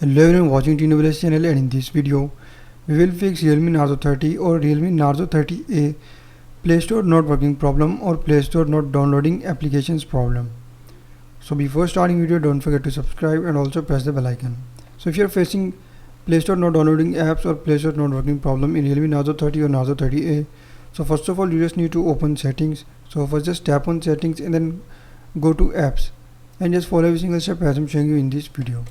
Hello everyone watching TNWS channel, and in this video we will fix Realme Narzo 30 or Realme Narzo 30A Play Store not working problem or Play Store not downloading applications problem. So before starting video, don't forget to subscribe and also press the bell icon. So if you are facing Play Store not downloading apps or Play Store not working problem in Realme Narzo 30 or Narzo 30A, so first of all you just need to open settings. So first just tap on settings and then go to apps and just follow every single step as I'm showing you in this video.